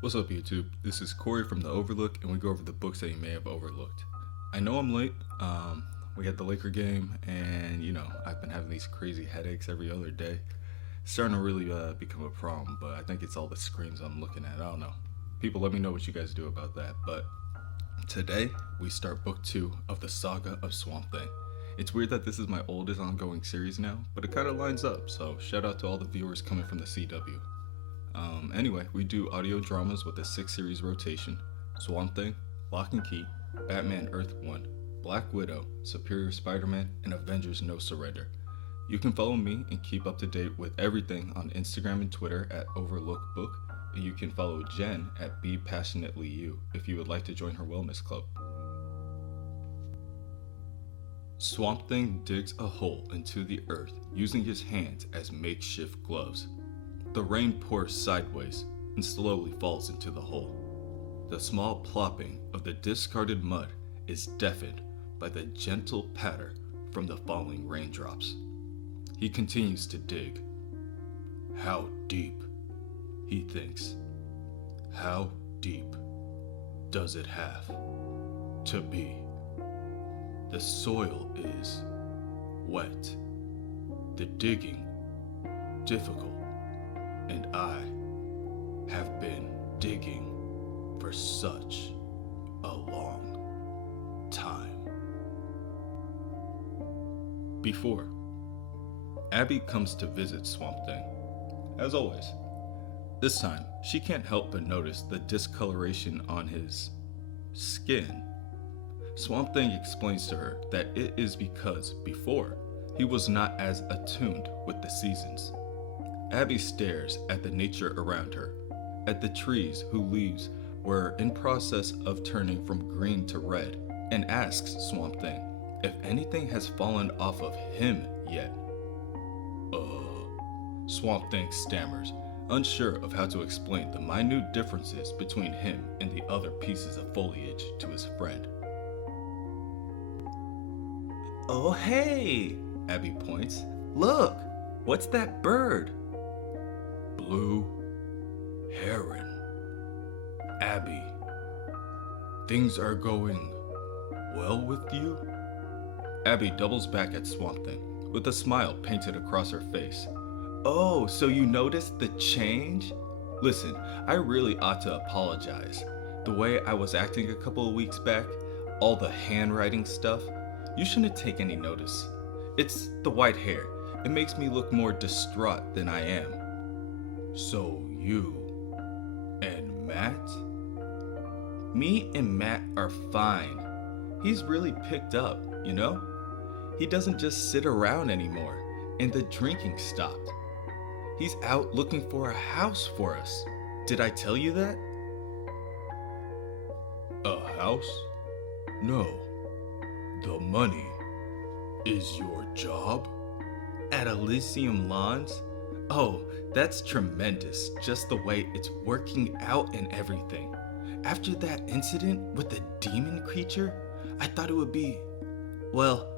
What's up, YouTube? This is Corey from the OverLook, and we go over the books that you may have overlooked. I know I'm late. We got the Laker game, and I've been having these crazy headaches every other day. It's starting to really become a problem, but I think it's all the screens I'm looking at. I don't know. People, let me know what you guys do about that. But today we start book 2 of the Saga of Swamp Thing. It's weird that this is my oldest ongoing series now, but it kind of lines up. So shout out to all the viewers coming from the CW. Anyway, we do audio dramas with a 6-series rotation: Swamp Thing, Lock and Key, Batman Earth 1, Black Widow, Superior Spider-Man, and Avengers No Surrender. You can follow me and keep up to date with everything on Instagram and Twitter at OverLookBook, and you can follow Jen at BePassionatelyYou if you would like to join her wellness club. Swamp Thing digs a hole into the earth using his hands as makeshift gloves. The rain pours sideways and slowly falls into the hole. The small plopping of the discarded mud is deafened by the gentle patter from the falling raindrops. He continues to dig. How deep? He thinks. How deep does it have to be? The soil is wet, the digging difficult, and I have been digging for such a long time. Before, Abby comes to visit Swamp Thing. As always, this time she can't help but notice the discoloration on his skin. Swamp Thing explains to her that it is because before he was not as attuned with the seasons. Abby stares at the nature around her, at the trees whose leaves were in process of turning from green to red, and asks Swamp Thing if anything has fallen off of him yet. Swamp Thing stammers, unsure of how to explain the minute differences between him and the other pieces of foliage to his friend. Oh hey, Abby points. Look, what's that bird? Blue heron. Abby, things are going well with you? Abby doubles back at Swamp Thing with a smile painted across her face. Oh, so you noticed the change? Listen, I really ought to apologize. The way I was acting a couple of weeks back, all the handwriting stuff, you shouldn't take any notice. It's the white hair. It makes me look more distraught than I am. So you and Matt? Me and Matt are fine. He's really picked up, you know? He doesn't just sit around anymore, and the drinking stopped. He's out looking for a house for us. Did I tell you that? A house? No. The money is your job? At Elysium Lawns? Oh, that's tremendous, just the way it's working out and everything. After that incident with the demon creature, I thought it would be, well,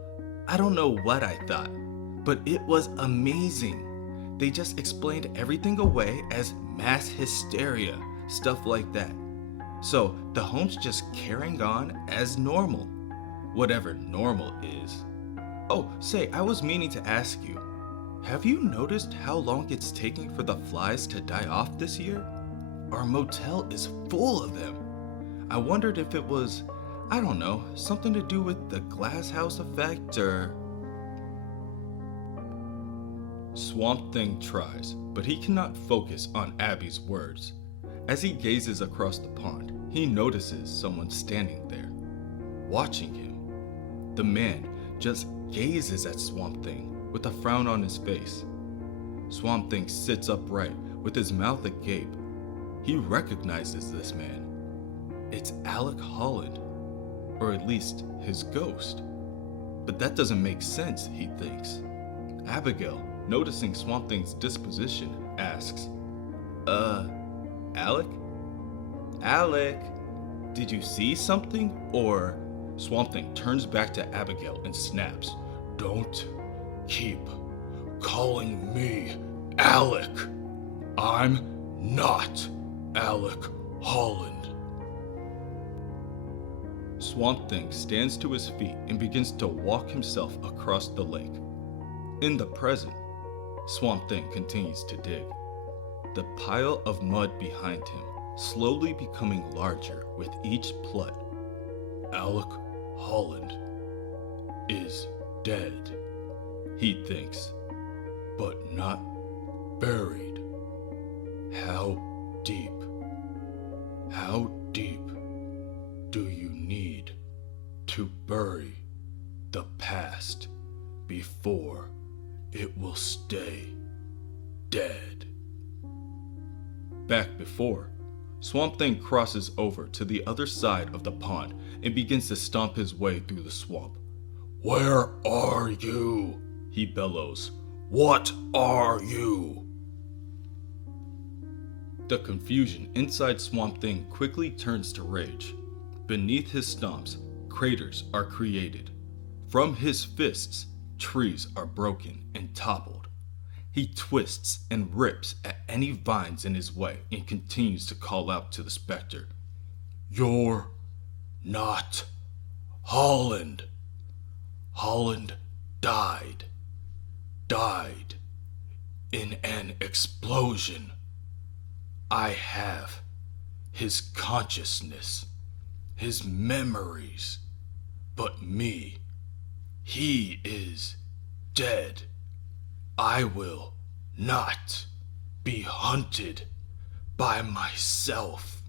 I don't know what I thought, but it was amazing. They just explained everything away as mass hysteria, stuff like that. So the home's just carrying on as normal, whatever normal is. Oh, say, I was meaning to ask you, have you noticed how long it's taking for the flies to die off this year? Our motel is full of them. I wondered if it was, I don't know, something to do with the glass house effect or... Swamp Thing tries, but he cannot focus on Abby's words. As he gazes across the pond, he notices someone standing there, watching him. The man just gazes at Swamp Thing with a frown on his face. Swamp Thing sits upright with his mouth agape. He recognizes this man. It's Alec Holland, or at least his ghost. But that doesn't make sense, he thinks. Abigail, noticing Swamp Thing's disposition, asks, Alec? Alec, did you see something? Or Swamp Thing turns back to Abigail and snaps, Don't keep calling me Alec. I'm not Alec Holland. Swamp Thing stands to his feet and begins to walk himself across the lake. In the present, Swamp Thing continues to dig. The pile of mud behind him slowly becoming larger with each plot. Alec Holland is dead, he thinks, but not buried. How deep do you need to bury the past before it will stay dead? Back before, Swamp Thing crosses over to the other side of the pond and begins to stomp his way through the swamp. Where are you? He bellows. What are you? The confusion inside Swamp Thing quickly turns to rage. Beneath his stomps, craters are created. From his fists, trees are broken and toppled. He twists and rips at any vines in his way and continues to call out to the specter. You're not Holland. Holland died. Died in an explosion. I have his consciousness, his memories, but me, he is dead. I will not be hunted by myself.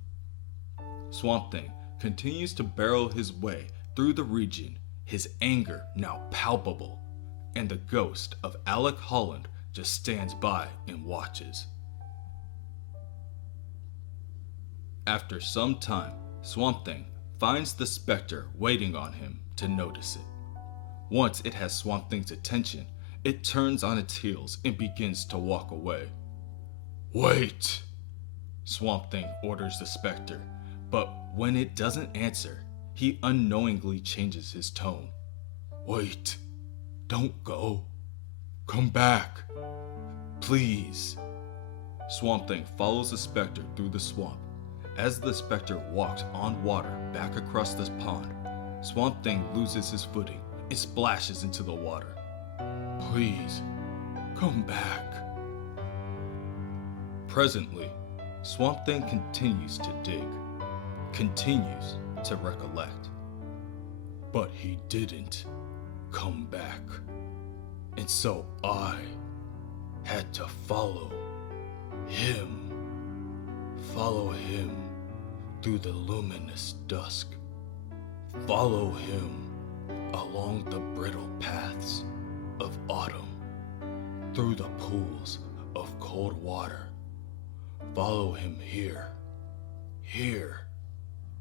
Swamp Thing continues to barrel his way through the region, his anger now palpable, and the ghost of Alec Holland just stands by and watches. After some time, Swamp Thing finds the specter waiting on him to notice it. Once it has Swamp Thing's attention, it turns on its heels and begins to walk away. Wait! Swamp Thing orders the specter, but when it doesn't answer, he unknowingly changes his tone. Wait, don't go. Come back, please. Swamp Thing follows the specter through the swamp. As the specter walks on water back across this pond, Swamp Thing loses his footing and splashes into the water. Please, come back. Presently, Swamp Thing continues to dig, continues to recollect. But he didn't come back, and so I had to follow him through the luminous dusk, follow him along the brittle paths of autumn, through the pools of cold water, follow him here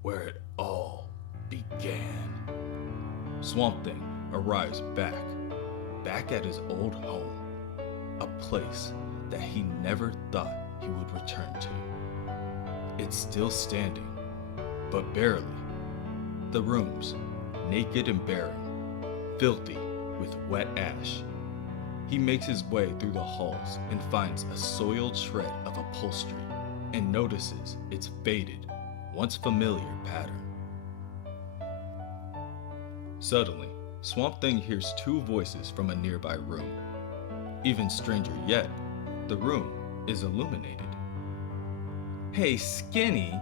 where it all began. Swamp Thing arrives back at his old home, a place that he never thought he would return to. It's still standing, but barely. The rooms, naked and barren, filthy with wet ash. He makes his way through the halls and finds a soiled shred of upholstery and notices its faded, once familiar pattern. Suddenly, Swamp Thing hears two voices from a nearby room. Even stranger yet, the room is illuminated. Hey, Skinny,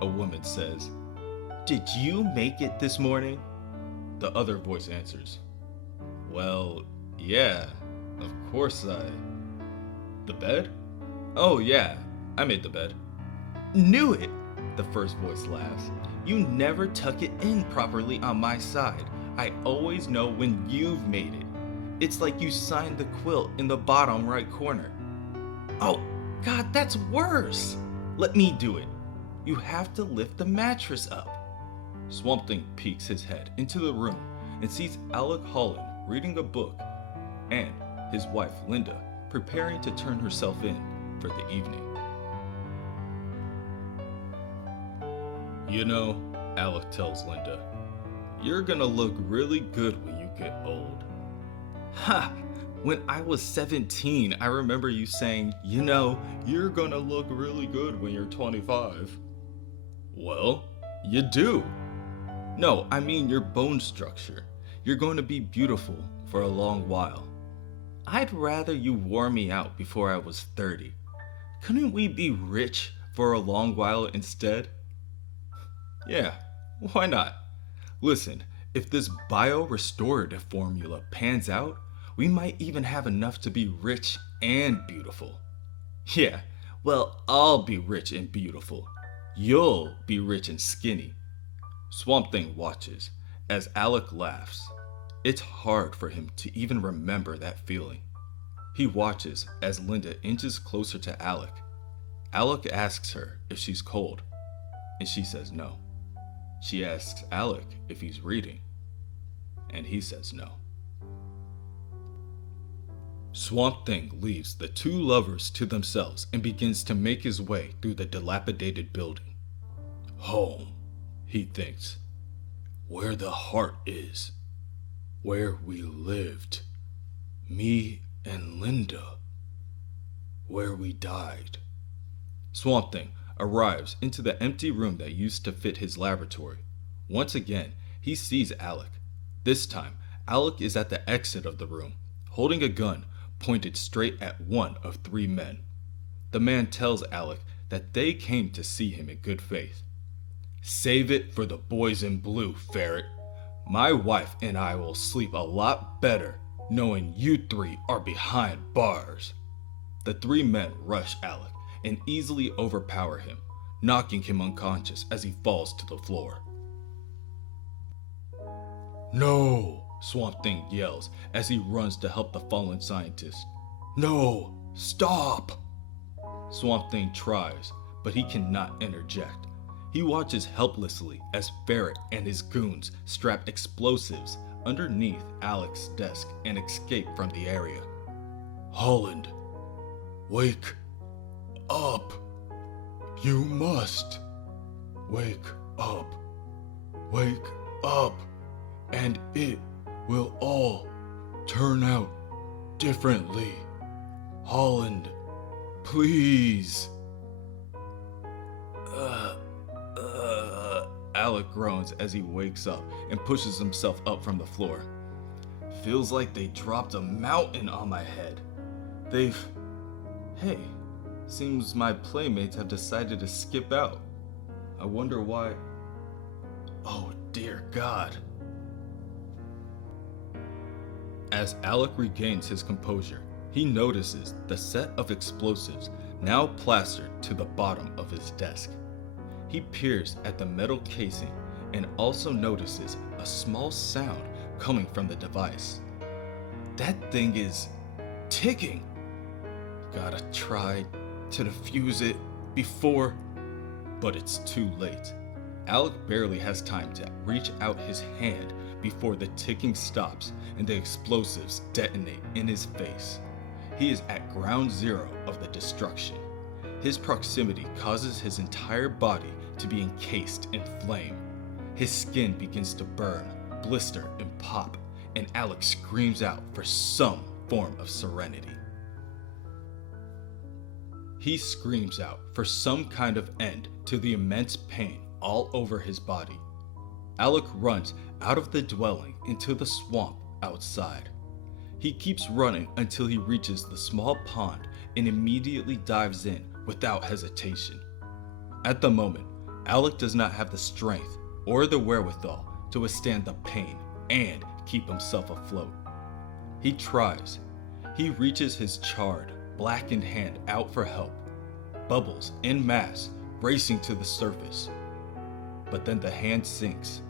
a woman says. Did you make it this morning? The other voice answers. Well, yeah, of course The bed? Oh yeah, I made the bed. Knew it, the first voice laughs. You never tuck it in properly on my side. I always know when you've made it. It's like you signed the quilt in the bottom right corner. Oh, God, that's worse. Let me do it. You have to lift the mattress up. Swamp Thing peeks his head into the room and sees Alec Holland reading a book and his wife Linda preparing to turn herself in for the evening. You know, Alec tells Linda, you're gonna look really good when you get old. Ha! When I was 17, I remember you saying, you know, you're gonna look really good when you're 25. Well, you do. No, I mean your bone structure. You're going to be beautiful for a long while. I'd rather you wore me out before I was 30. Couldn't we be rich for a long while instead? Yeah, why not? Listen, if this bio-restorative formula pans out, we might even have enough to be rich and beautiful. Yeah, well, I'll be rich and beautiful. You'll be rich and skinny. Swamp Thing watches as Alec laughs. It's hard for him to even remember that feeling. He watches as Linda inches closer to Alec. Alec asks her if she's cold, and she says no. She asks Alec if he's reading, and he says no. Swamp Thing leaves the two lovers to themselves and begins to make his way through the dilapidated building. Home, he thinks, where the heart is, where we lived, me and Linda, where we died. Swamp Thing arrives into the empty room that used to fit his laboratory. Once again, he sees Alec. This time, Alec is at the exit of the room, holding a gun pointed straight at one of three men. The man tells Alec that they came to see him in good faith. Save it for the boys in blue, Ferret. My wife and I will sleep a lot better knowing you three are behind bars. The three men rush Alec and easily overpower him, knocking him unconscious as he falls to the floor. No, Swamp Thing yells as he runs to help the fallen scientist. No, stop! Swamp Thing tries, but he cannot interject. He watches helplessly as Ferret and his goons strap explosives underneath Alec's desk and escape from the area. Holland, wake up! You must wake up! Wake up! And it will all turn out differently. Holland, please. Alec groans as he wakes up and pushes himself up from the floor. Feels like they dropped a mountain on my head. Hey, seems my playmates have decided to skip out. I wonder why. Oh dear God. As Alec regains his composure, he notices the set of explosives now plastered to the bottom of his desk. He peers at the metal casing and also notices a small sound coming from the device. That thing is ticking. Gotta try to defuse it before, but it's too late. Alec barely has time to reach out his hand before the ticking stops and the explosives detonate in his face. He is at ground zero of the destruction. His proximity causes his entire body to be encased in flame. His skin begins to burn, blister, and pop, and Alec screams out for some form of serenity. He screams out for some kind of end to the immense pain all over his body. Alec runs out of the dwelling into the swamp outside. He keeps running until he reaches the small pond and immediately dives in without hesitation. At the moment, Alec does not have the strength or the wherewithal to withstand the pain and keep himself afloat. He tries. He reaches his charred, blackened hand out for help. Bubbles en masse racing to the surface. But then the hand sinks,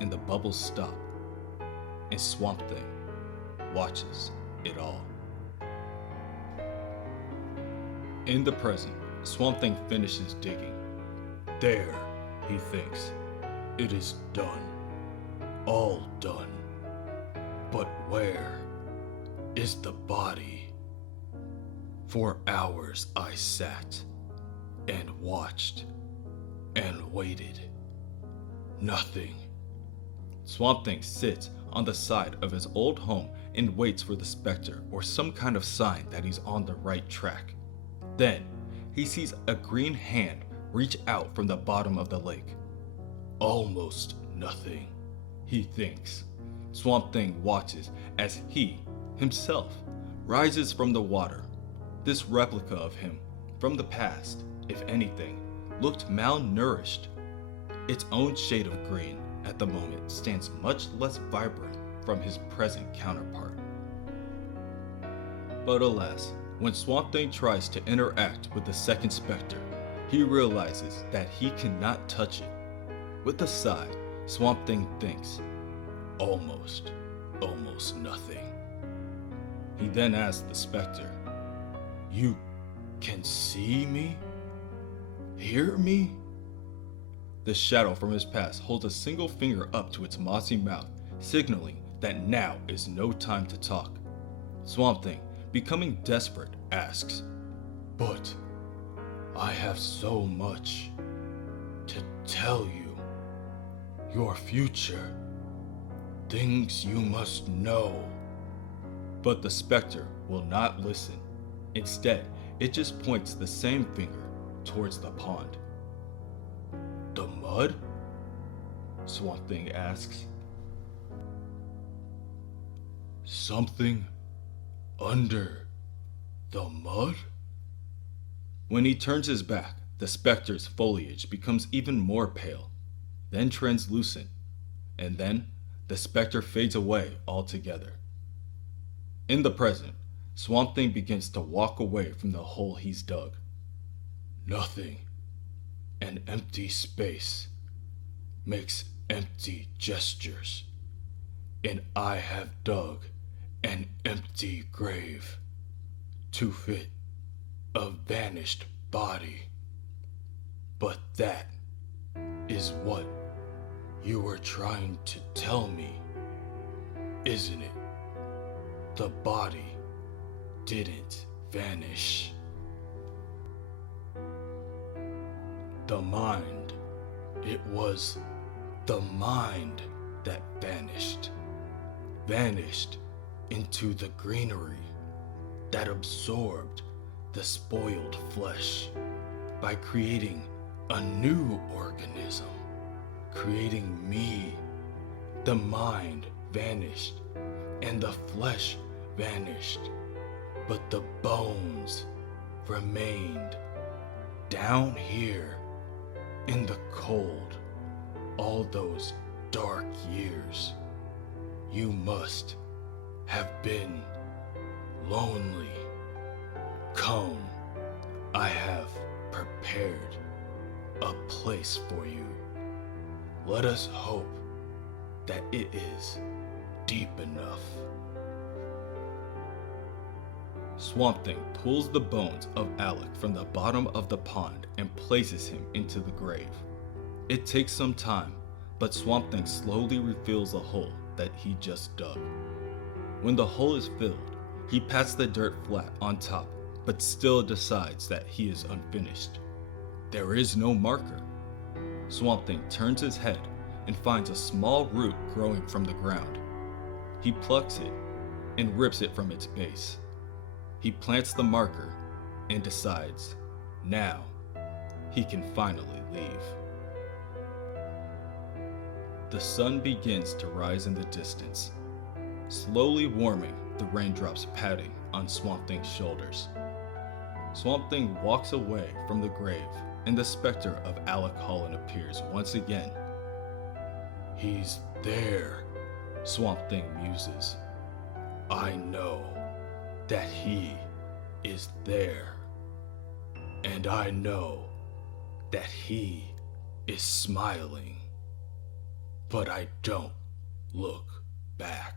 and the bubbles stop, and Swamp Thing watches it all. In the present, Swamp Thing finishes digging. There, he thinks, it is done. All done. But where is the body? For hours I sat and watched and waited. Nothing. Swamp Thing sits on the side of his old home and waits for the specter or some kind of sign that he's on the right track. Then, he sees a green hand reach out from the bottom of the lake. Almost nothing, he thinks. Swamp Thing watches as he, himself, rises from the water. This replica of him from the past, if anything, looked malnourished. Its own shade of green at the moment stands much less vibrant from his present counterpart. But alas, when Swamp Thing tries to interact with the second specter, he realizes that he cannot touch it. With a sigh, Swamp Thing thinks, almost nothing. He then asks the specter, "You can see me? Hear me?" The shadow from his past holds a single finger up to its mossy mouth, signaling that now is no time to talk. Swamp Thing, becoming desperate, asks, "But I have so much to tell you. Your future. Things you must know." But the specter will not listen. Instead, it just points the same finger towards the pond. "The mud?" Swamp Thing asks. "Something under the mud?" When he turns his back, the specter's foliage becomes even more pale, then translucent, and then the specter fades away altogether. In the present, Swamp Thing begins to walk away from the hole he's dug. Nothing. An empty space makes empty gestures, and I have dug an empty grave to fit a vanished body. But that is what you were trying to tell me, isn't it? The body didn't vanish. The mind. It was the mind that vanished. Vanished into the greenery that absorbed the spoiled flesh by creating a new organism, creating me. The mind vanished and the flesh vanished, but the bones remained down here in the cold. All those dark years, you must have been lonely. Come, I have prepared a place for you. Let us hope that it is deep enough. Swamp Thing pulls the bones of Alec from the bottom of the pond and places him into the grave. It takes some time, but Swamp Thing slowly refills the hole that he just dug. When the hole is filled, he pats the dirt flat on top, but still decides that he is unfinished. There is no marker. Swamp Thing turns his head and finds a small root growing from the ground. He plucks it and rips it from its base. He plants the marker and decides now he can finally leave. The sun begins to rise in the distance, slowly warming the raindrops patting on Swamp Thing's shoulders. Swamp Thing walks away from the grave and the specter of Alec Holland appears once again. He's there, Swamp Thing muses. I know that he is there, and I know that he is smiling, but I don't look back.